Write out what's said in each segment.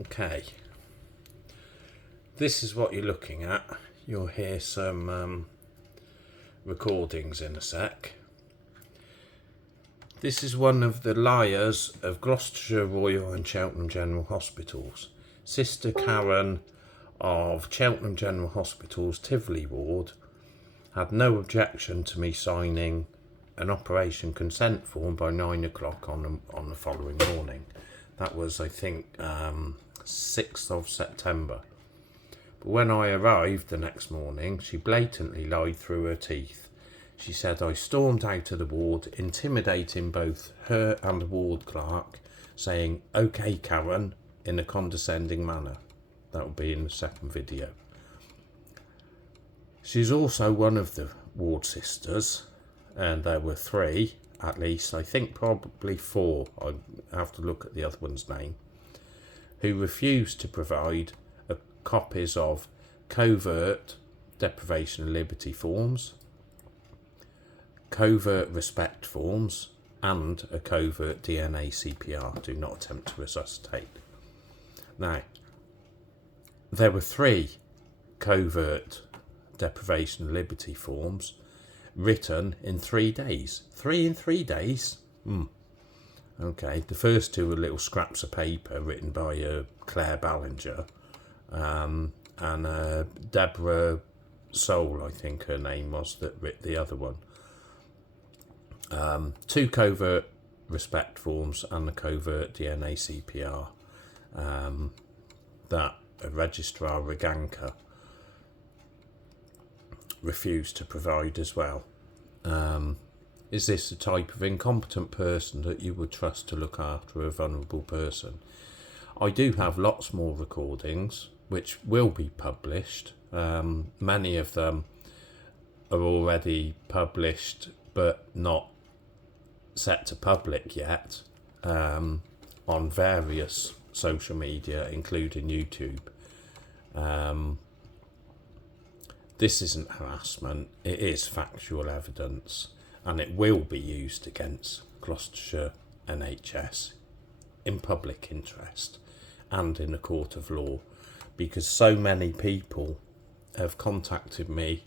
Okay, this is what you're looking at. You'll hear some recordings in a sec. This is one of the liars of Gloucestershire Royal and Cheltenham General Hospitals. Sister Karen of Cheltenham General Hospital's Tivoli ward had no objection to me signing an operation consent form by 9 o'clock on the following morning. That was, I think, 6th of September. But when I arrived the next morning, she blatantly lied through her teeth. She said I stormed out of the ward, intimidating both her and the ward clerk, saying, "Okay, Karen," in a condescending manner. That will be in the second video. She's also one of the ward sisters, and there were 3 at least, I think probably 4, I have to look at the other one's name, who refused to provide copies of covert deprivation of liberty forms, covert respect forms, and a covert DNA CPR, do not attempt to resuscitate. Now, there were 3 covert deprivation of liberty forms written in 3 days. 3 in 3 days? Okay, the first 2 were little scraps of paper written by Claire Ballinger and Deborah Soul, I think her name was, that writ the other one. 2 covert respect forms and the covert DNA CPR that Registrar Reganka refused to provide as well. Is this the type of incompetent person that you would trust to look after a vulnerable person? I do have lots more recordings which will be published. Many of them are already published but not set to public yet, on various social media, including YouTube. This isn't harassment, it is factual evidence, and it will be used against Gloucestershire NHS in public interest and in a court of law, because so many people have contacted me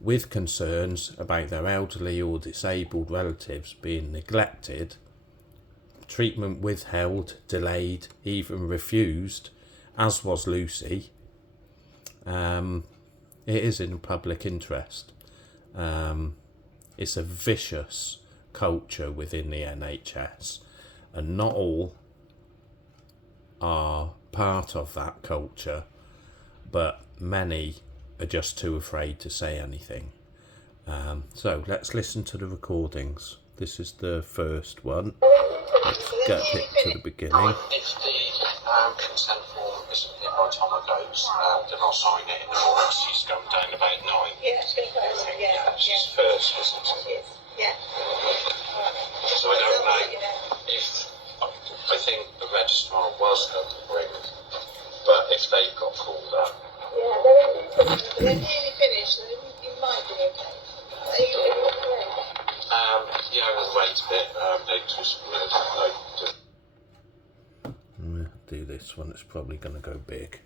with concerns about their elderly or disabled relatives being neglected, treatment withheld, delayed, even refused, as was Lucy. It is in public interest. It's a vicious culture within the NHS, and not all are part of that culture, but many are just too afraid to say anything. So let's listen to the recordings. This is the first one. Let's get it to the beginning. If the consent form isn't here by the time I goes, then I'll sign it in the morning. She's going down about 9. Yeah, it's going to go, yeah. She's first, isn't it? Yes, yeah. So I don't know if, I think the registrar was going to bring, but if they've got called up. Yeah, they're nearly finished, so it might be okay. Are you okay? Yeah, we'll wait a bit. They just do this one, it's probably going to go big.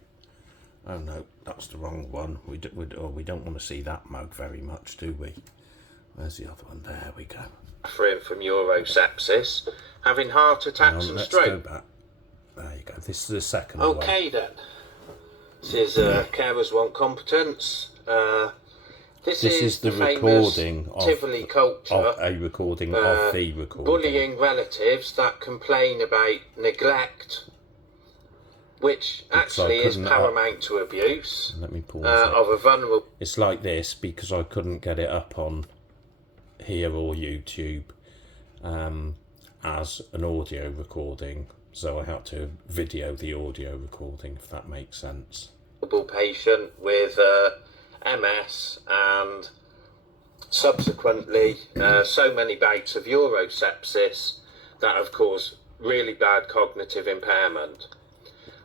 Oh no, that's the wrong one. We don't want to see that mug very much, do we? Where's the other one? There we go. Suffering from Eurosepsis, having heart attacks and let's stroke. go back. There you go. This is the second one. Okay then. This is Carers Want Competence. This is the recording of Tivoli culture, of a recording of the recording. Bullying relatives that complain about neglect, which actually is paramount to abuse. Let me pause of a vulnerable. It's like this because I couldn't get it up on here or YouTube as an audio recording, so I had to video the audio recording, if that makes sense. Patient with MS and subsequently so many bouts of Eurosepsis that have caused really bad cognitive impairment.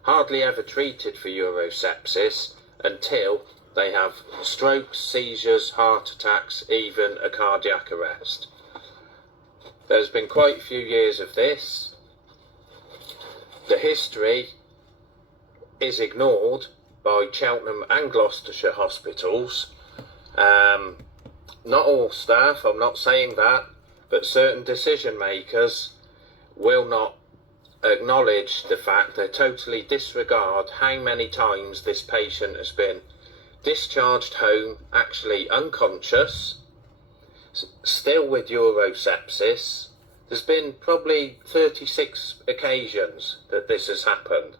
Hardly ever treated for Eurosepsis until they have strokes, seizures, heart attacks, even a cardiac arrest. There's been quite a few years of this. The history is ignored by Cheltenham and Gloucestershire hospitals. Not all staff, I'm not saying that, but certain decision makers will not acknowledge the fact, they totally disregard how many times this patient has been discharged home, actually unconscious, still with urosepsis. There's been probably 36 occasions that this has happened,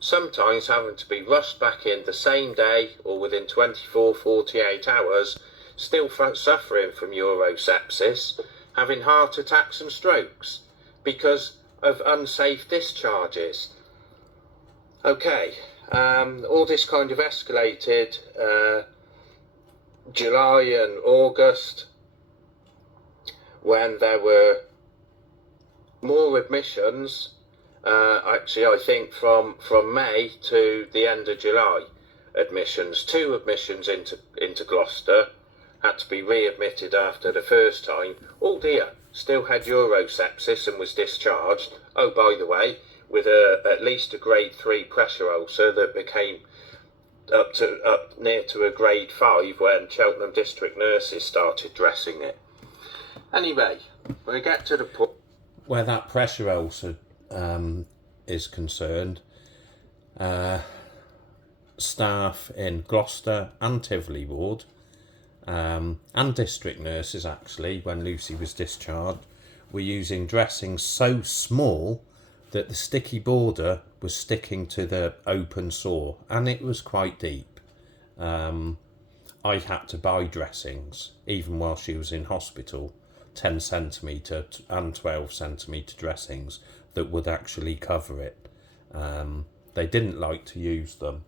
sometimes having to be rushed back in the same day or within 24-48 hours, still suffering from urosepsis, having heart attacks and strokes because of unsafe discharges. Okay, all this kind of escalated July and August, when there were more admissions. Actually, I think from May to the end of July, admissions, 2 admissions into Gloucester, had to be readmitted after the first time. Oh dear, still had urosepsis and was discharged. Oh, by the way, with at least a grade 3 pressure ulcer that became up near to a grade 5 when Cheltenham district nurses started dressing it. Anyway, we get to the point where that pressure ulcer is concerned. Staff in Gloucester and Tivoli ward, and district nurses, actually, when Lucy was discharged, were using dressings so small that the sticky border was sticking to the open sore, and it was quite deep. I had to buy dressings, even while she was in hospital, 10 centimetre and 12 centimetre dressings that would actually cover it. They didn't like to use them.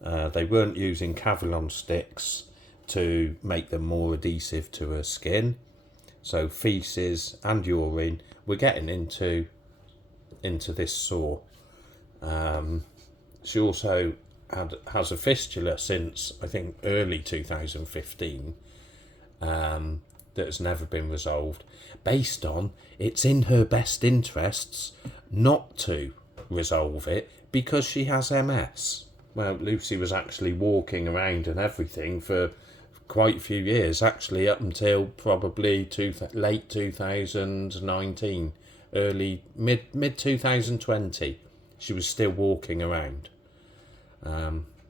They weren't using Cavalon sticks to make them more adhesive to her skin. So feces and urine were getting into this sore. She also has a fistula since, I think, early 2015, that has never been resolved, based on it's in her best interests not to resolve it because she has MS. Well, Lucy was actually walking around and everything for quite a few years, actually up until probably late 2019, early mid 2020. She was still walking around.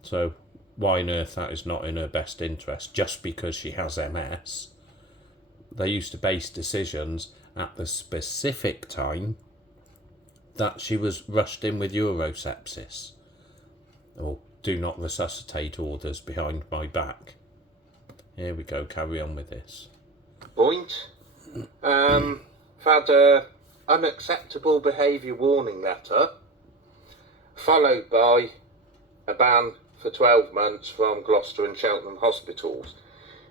So why on earth that is not in her best interest just because she has MS? They used to base decisions at the specific time that she was rushed in with urosepsis, or do not resuscitate orders behind my back. Here we go, carry on with this. Point. I've had a unacceptable behaviour warning letter, followed by a ban for 12 months from Gloucester and Cheltenham hospitals,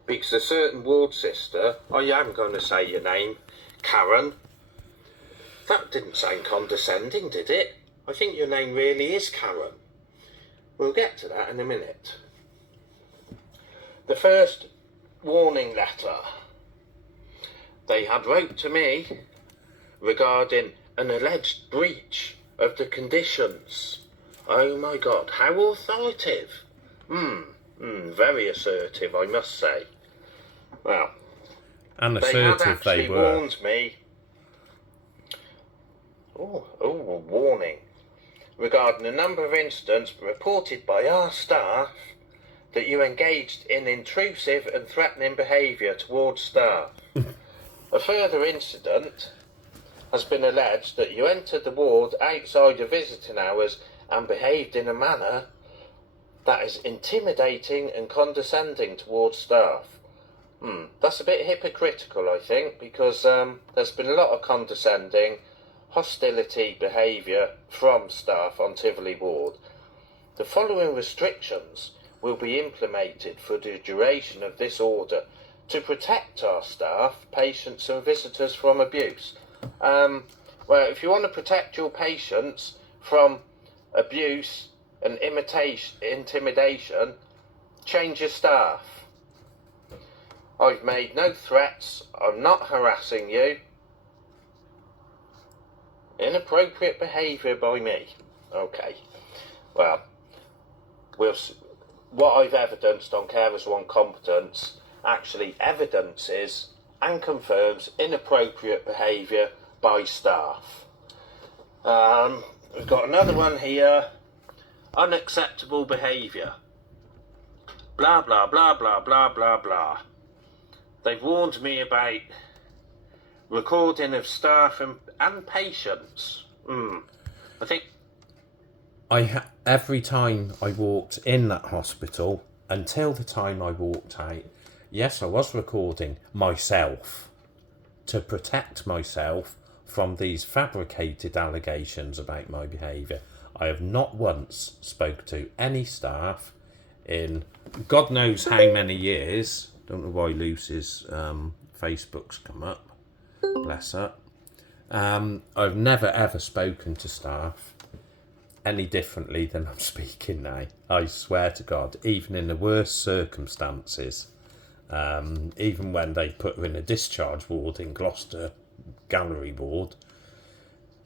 because a certain ward sister, I am going to say your name, Karen. That didn't sound condescending, did it? I think your name really is Karen. We'll get to that in a minute. The first warning letter they had wrote to me regarding an alleged breach of the conditions. Oh my God, how authoritative. Very assertive, I must say. Well, And they had assertive actually they were. warned me. A warning regarding a number of incidents reported by our staff that you engaged in intrusive and threatening behaviour towards staff. A further incident has been alleged that you entered the ward outside of visiting hours and behaved in a manner that is intimidating and condescending towards staff. That's a bit hypocritical, I think, because there's been a lot of condescending, hostility behaviour from staff on Tivoli ward. The following restrictions will be implemented for the duration of this order to protect our staff, patients and visitors from abuse. Well, if you want to protect your patients from abuse and intimidation, change your staff. I've made no threats, I'm not harassing you. Inappropriate behaviour by me. Okay, well, what I've evidenced on Carers Want Competence actually evidences and confirms inappropriate behaviour by staff. We've got another one here. Unacceptable behaviour. Blah, blah, blah, blah, blah, blah, blah. They've warned me about recording of staff and patients. I think every time I walked in that hospital, until the time I walked out, yes, I was recording myself to protect myself from these fabricated allegations about my behaviour. I have not once spoke to any staff in God knows how many years. Don't know why Lucy's Facebook's come up. Bless her. I've never ever spoken to staff any differently than I'm speaking now. I swear to God, even in the worst circumstances, even when they put her in a discharge ward in Gloucester Gallery ward,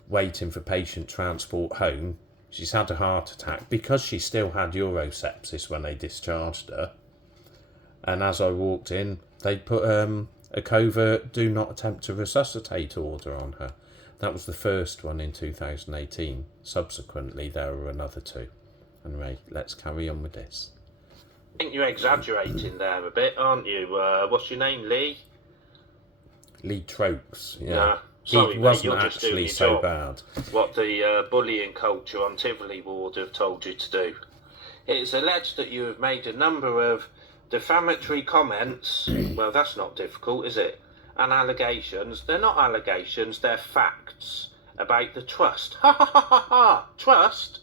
waiting for patient transport home, she's had a heart attack because she still had urosepsis when they discharged her. And as I walked in, they put a covert do not attempt to resuscitate order on her. That was the first one in 2018. Subsequently, there were another two. Anyway, let's carry on with this. I think you're exaggerating there a bit, aren't you? What's your name, Lee? Lee Trokes, yeah. Nah, sorry, he mate, wasn't you're just doing actually your so job. bad. What the bullying culture on Tivoli ward have told you to do. It's alleged that you have made a number of defamatory comments. Well, that's not difficult, is it? And allegations. They're not allegations, they're facts about the trust. Ha ha ha ha ha! Trust?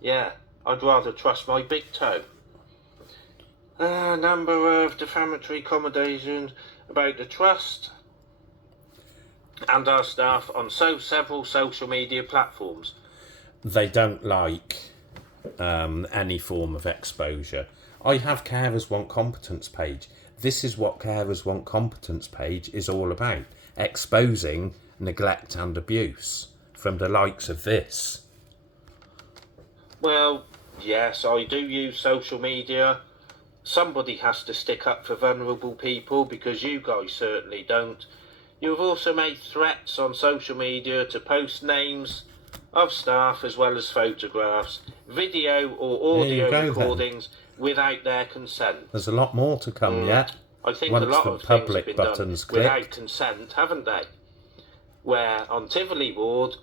Yeah, I'd rather trust my big toe. A number of defamatory commendations about the trust and our staff on several social media platforms. They don't like any form of exposure. I have Carers Want Competence page. This is what Carers Want Competence page is all about. Exposing neglect and abuse from the likes of this. Well, yes, I do use social media. Somebody has to stick up for vulnerable people because you guys certainly don't. You have also made threats on social media to post names of staff as well as photographs, video or audio recordings without their consent. There's a lot more to come yet. I think Once a lot the of things public have been done buttons without clicked. consent, haven't they? Where on Tivoli ward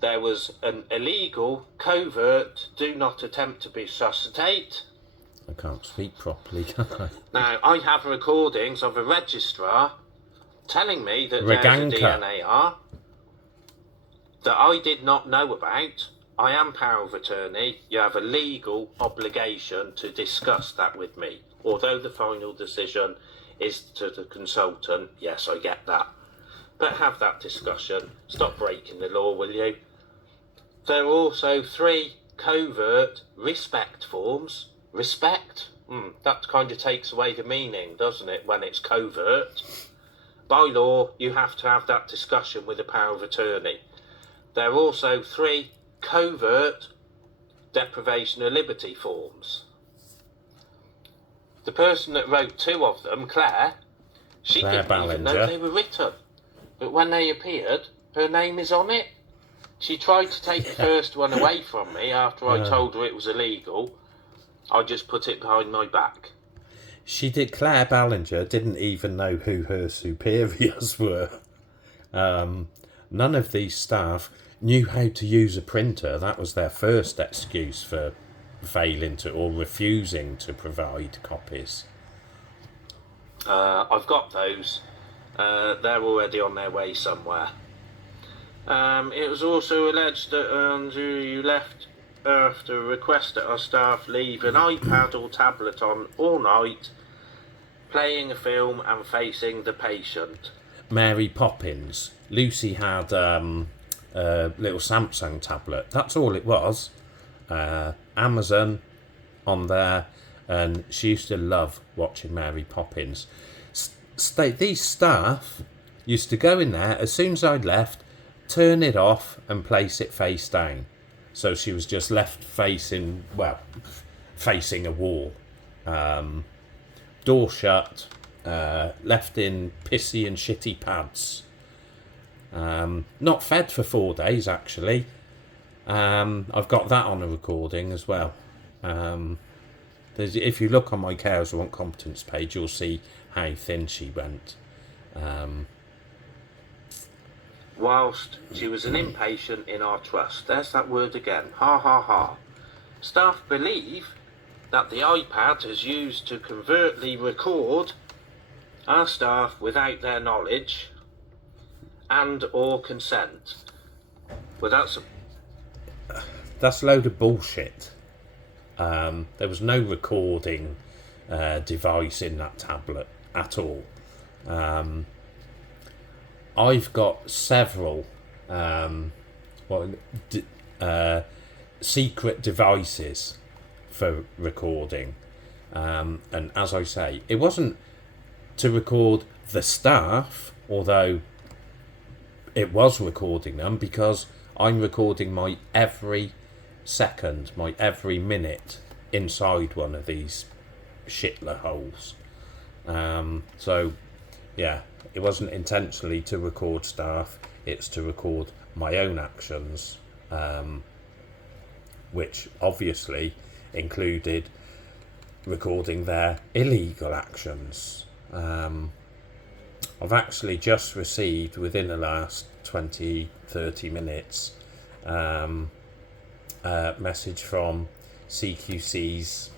there was an illegal, covert, do not attempt to resuscitate. I can't speak properly, can I? Now, I have recordings of a registrar telling me that Reganka. there's a DNAR that I did not know about. I am power of attorney. You have a legal obligation to discuss that with me. Although the final decision is to the consultant, yes, I get that. But have that discussion. Stop breaking the law, will you? There are also 3 covert respect forms. Respect? That kind of takes away the meaning, doesn't it, when it's covert? By law, you have to have that discussion with a power of attorney. There are also 3 covert deprivation of liberty forms. The person that wrote 2 of them, Claire, she didn't even know they were written. But when they appeared, her name is on it. She tried to take the first one away from me after I told her it was illegal. I just put it behind my back. Claire Ballinger didn't even know who her superiors were. None of these staff knew how to use a printer. That was their first excuse for failing to or refusing to provide copies. I've got those. They're already on their way somewhere. It was also alleged that you left after a request that our staff leave an iPad or tablet on all night, playing a film and facing the patient. Mary Poppins. Lucy had a little Samsung tablet. That's all it was. Amazon on there, and she used to love watching Mary Poppins. These staff used to go in there as soon as I'd left, turn it off and place it face down. So she was just left facing, well, facing a wall. Door shut, left in pissy and shitty pads. Not fed for 4 days, actually. I've got that on a recording as well. If you look on my carers who want competence page, you'll see how thin she went. Whilst she was an inpatient in our trust, there's that word again, ha ha ha. Staff believe that the iPad is used to covertly record our staff without their knowledge and or consent. Well, that's a load of bullshit. There was no recording device in that tablet at all. I've got several secret devices for recording, and as I say, it wasn't to record the staff, although it was recording them, because I'm recording my every second, my every minute inside one of these shitler holes. So yeah, it wasn't intentionally to record staff, it's to record my own actions, which obviously included recording their illegal actions. I've actually just received, within the last 20-30 minutes, a message from CQC's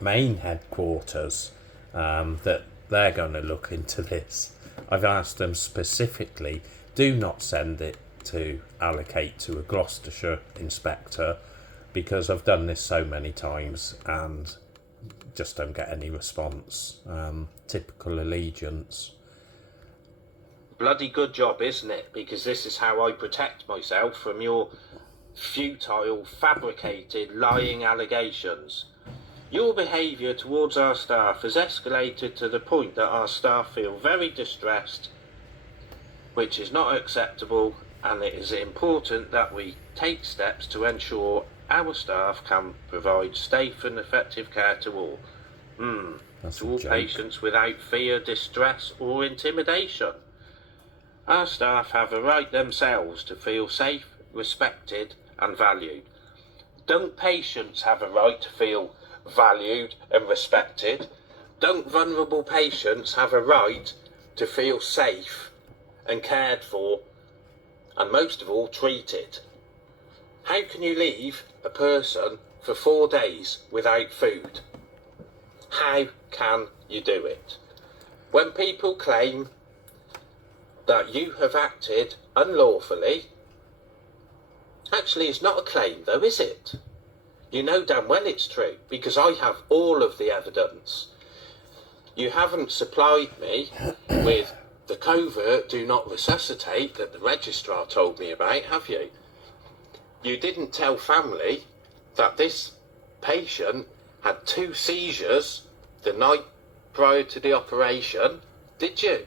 main headquarters that they're going to look into this. I've asked them specifically, do not send it to allocate to a Gloucestershire inspector, because I've done this so many times and just don't get any response. Typical allegiance. bloody good job, isn't it? Because this is how I protect myself from your futile, fabricated, lying allegations. Your behaviour towards our staff has escalated to the point that our staff feel very distressed, which is not acceptable, and it is important that we take steps to ensure our staff can provide safe and effective care to all. To all patients without fear, distress or intimidation. Our staff have a right themselves to feel safe, respected and valued. Don't patients have a right to feel valued and respected? Don't vulnerable patients have a right to feel safe and cared for, and most of all treated? How can you leave a person for 4 days without food? How can you do it? When people claim that you have acted unlawfully, actually it's not a claim though, is it? You know damn well it's true, because I have all of the evidence. You haven't supplied me with the covert do not resuscitate that the registrar told me about, have you? You didn't tell family that this patient had 2 seizures the night prior to the operation, did you?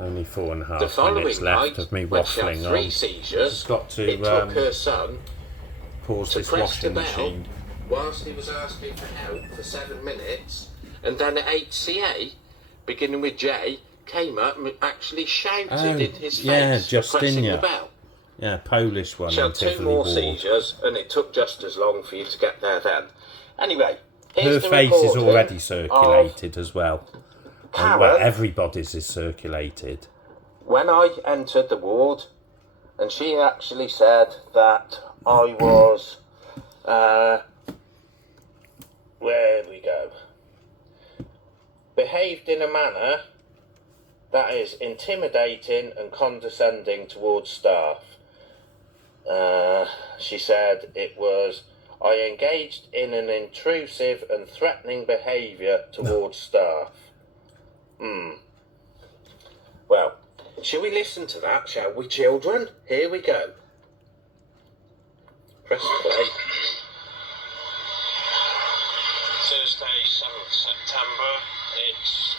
Only 4.5 the following minutes left night, of me when she had waffling 3 on. seizures, Just got to it took her son pause to this press the washing bell machine. whilst he was asking for help for 7 minutes, and then at HCA, beginning with J, came up and actually shouted in his face for pressing the bell. Yeah, Polish one. She had 2 more seizures, and it took just as long for you to get there then. Anyway, her face is already circulated as well. Karen, Well, everybody's is circulated. when I entered the ward, and she actually said that I was, where we go, behaved in a manner that is intimidating and condescending towards staff. She said it was, I engaged in an intrusive and threatening behaviour towards staff. Well, shall we listen to that, shall we, children? Here we go. Press play. Thursday, 7th September. It's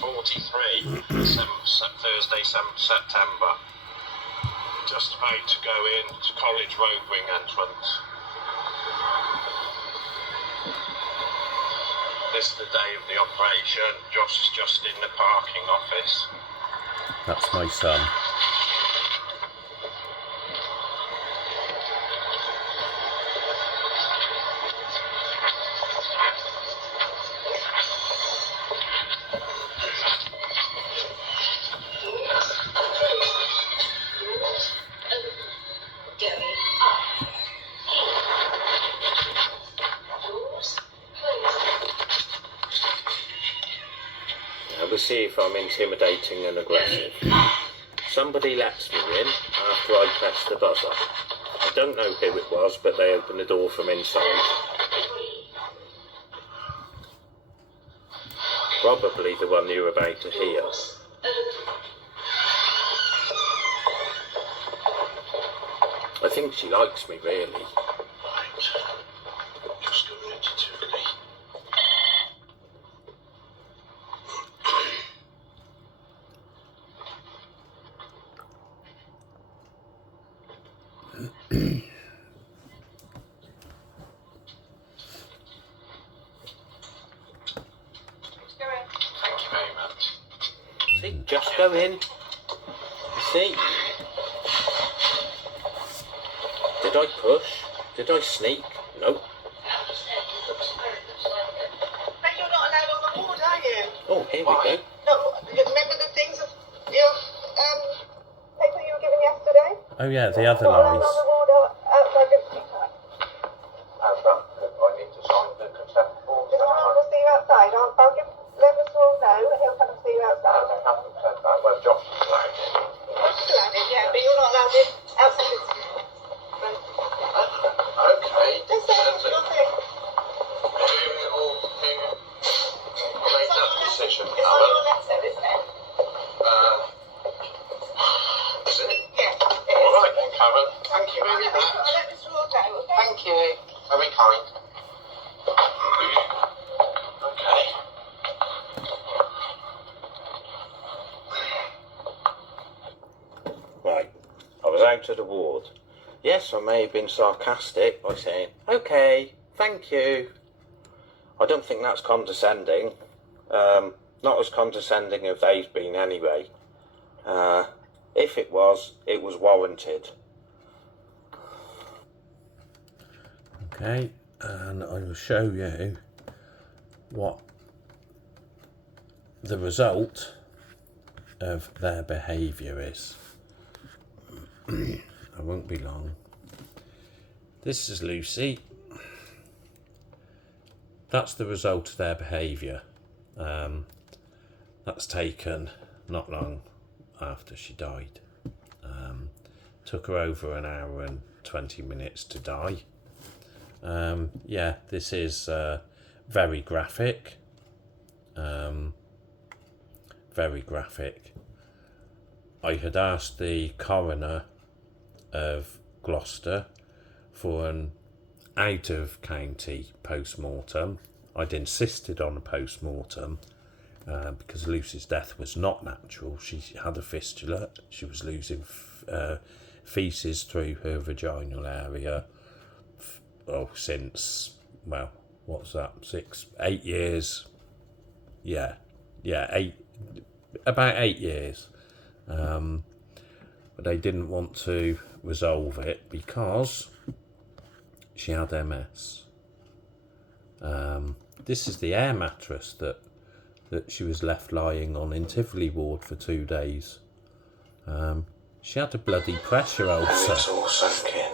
08:43. Thursday, 7th September. Just about to go in to College Road Wing entrance. This is the day of the operation. Josh is just in the parking office. That's my son. We'll see if I'm intimidating and aggressive. Somebody lets me in after I press the buzzer. I don't know who it was, but they opened the door from inside. Probably the one you're about to hear. I think she likes me, really. Right. Just a minute to me. Thank you very much. See, just go in. See? Did I push? Did I sneak? Nope. But you're not allowed on the ward, are you? Oh, here we go. No, remember the things of your paper you were given yesterday? Oh yeah, the other Not allowed lies. on the ward outside the I need to sign the consent form. Mr. Ron will see you outside. I'll let Mr. Ron know and he'll come and see you outside. I haven't said that. Well, Josh is allowed in. Josh is allowed in, yeah, but you're not allowed in outside the Okay. Just say it's your thing. Who made that decision, It's on Alan? your letter, isn't it? Is it? Yes, it is. All right then, Karen. Thank you I'll very let much. Mr. Ron know, okay? Thank you. Very kind. Okay. Right. I was out of the ward. Yes, I may have been sarcastic by saying, okay, thank you. I don't think that's condescending. Not as condescending as they've been anyway. If it was warranted. Okay, and I will show you what the result of their behaviour is. I won't be long. This is Lucy. That's the result of their behaviour. That's taken not long after she died. Took her over an hour and 20 minutes to die. Yeah, this is very graphic. Very graphic. I had asked the coroner of Gloucester for an out-of-county post-mortem. I'd insisted on a post-mortem because Lucy's death was not natural. She had a fistula. She was losing faeces through her vaginal area since, well, what's that, 8 years? Yeah, about 8 years. But they didn't want to resolve it because she had MS. This is the air mattress that she was left lying on in Tivoli ward for 2 days. She had a bloody pressure ulcer. It's all sunk in.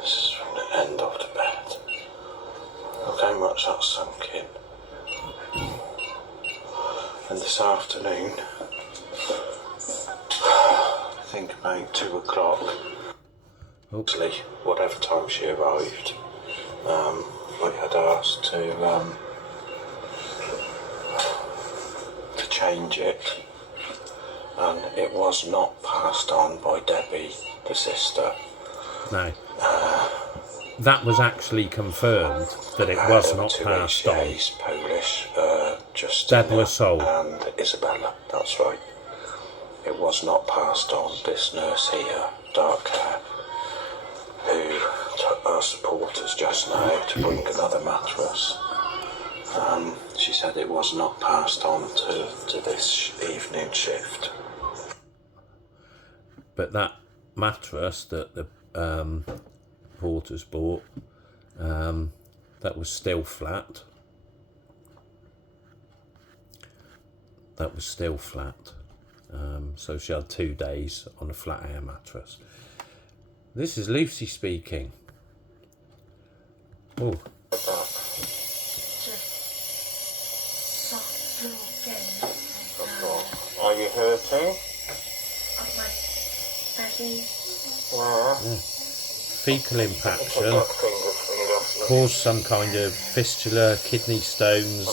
This is from the end of the bed. Look how much that's sunk in. And this afternoon, I think about 2 o'clock, actually, whatever time she arrived, I had asked to change it, and it was not passed on by Debbie, the sister. No. That was actually confirmed that it was not passed on. Polish, Deborah Soul. and Isabella, that's right. It was not passed on. This nurse here dark hair, who took our supporters just now to bring another mattress. She said it was not passed on to this evening shift. But that mattress that the porters bought, that was still flat. That was still flat. So she had 2 days on a flat air mattress. This is Lucy speaking. Oh. Are you hurting? On my belly. Where? Yeah. Fecal impaction caused some kind of fistula, kidney stones,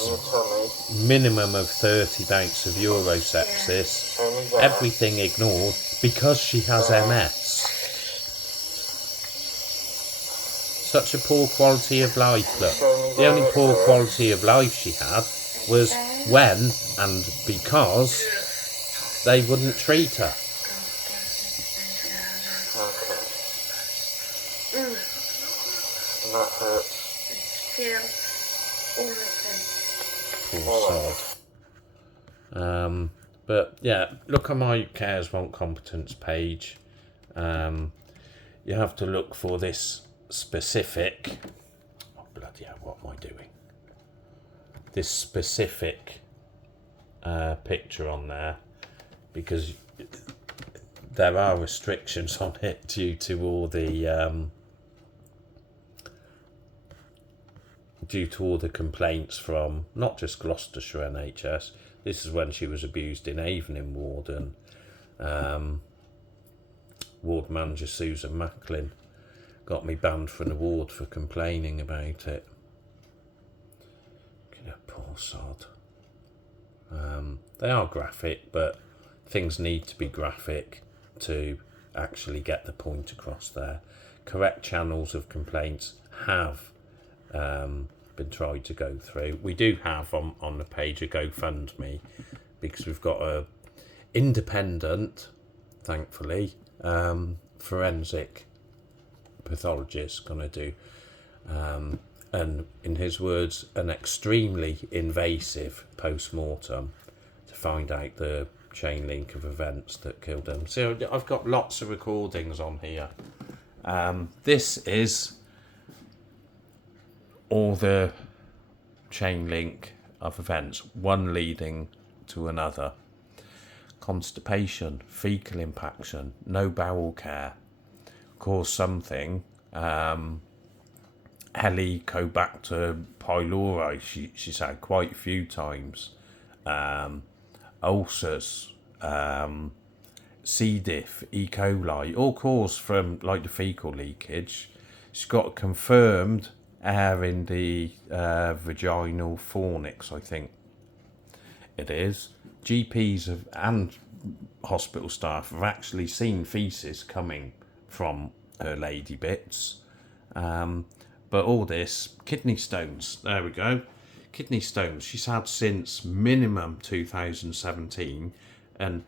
minimum of 30 bouts of urosepsis, everything ignored because she has MS. Such a poor quality of life, look. The only poor quality of life she had was when and because they wouldn't treat her. That hurts. It feels all the same. Poor sod. But yeah, look on my Cares Want Competence page. You have to look for this specific. Oh bloody hell! What am I doing? This specific picture on there, because there are restrictions on it due to all the complaints from not just Gloucestershire NHS. This is when she was abused in Avon in Ward, and ward manager Susan Macklin got me banned from the ward for complaining about it. Poor sod. They are graphic, but things need to be graphic to actually get the point across there. Correct channels of complaints have been tried to go through. We do have on the page a GoFundMe, because we've got a independent, thankfully, forensic pathologist going to do, and in his words, an extremely invasive post-mortem to find out the chain link of events that killed him. So I've got lots of recordings on here. This is all the chain link of events, one leading to another. Constipation, fecal impaction, no bowel care, caused something, Helicobacter pylori, she's had quite a few times, ulcers, C. diff, E. coli, all caused from like the fecal leakage. She's got confirmed air in the vaginal fornix, I think it is. GPs and hospital staff have actually seen faeces coming from her lady bits. But all this, kidney stones, there we go. Kidney stones she's had since minimum 2017, and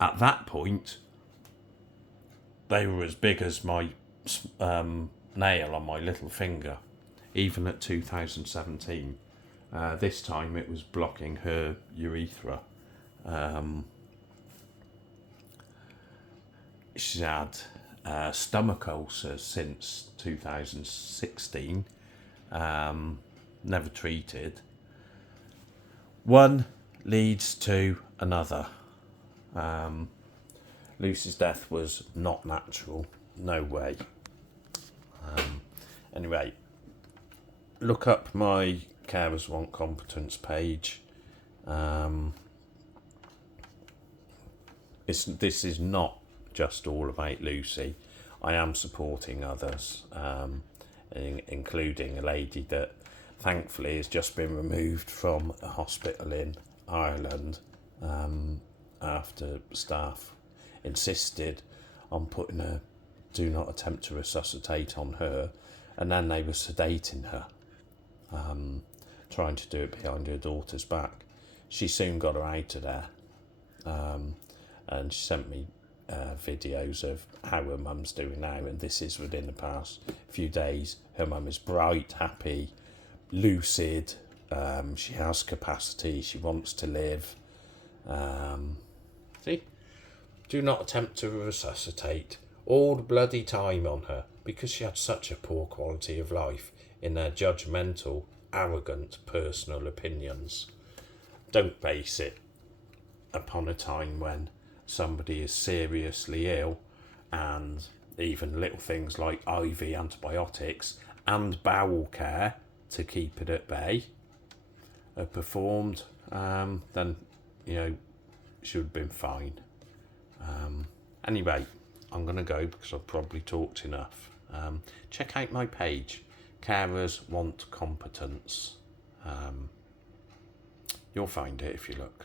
at that point they were as big as my nail on my little finger, even at 2017. This time it was blocking her urethra. She's had stomach ulcers since 2016, never treated. One leads to another. Lucy's death was not natural, no way. Anyway, look up my Carers Want Competence page. This is not just all about Lucy. I am supporting others, including a lady that thankfully has just been removed from a hospital in Ireland after staff insisted on putting a do not attempt to resuscitate on her, and then they were sedating her, trying to do it behind her daughter's back. She soon got her out of there, and she sent me videos of how her mum's doing now, and this is within the past few days. Her mum is bright, happy, lucid, she has capacity, she wants to live. See, do not attempt to resuscitate all the bloody time on her, because she had such a poor quality of life in their judgmental, arrogant personal opinions. Don't base it upon a time when somebody is seriously ill, and even little things like IV antibiotics and bowel care to keep it at bay are performed, then, you know, she would have been fine. Anyway, I'm going to go because I've probably talked enough. Check out my page, Carers Want Competence. You'll find it if you look.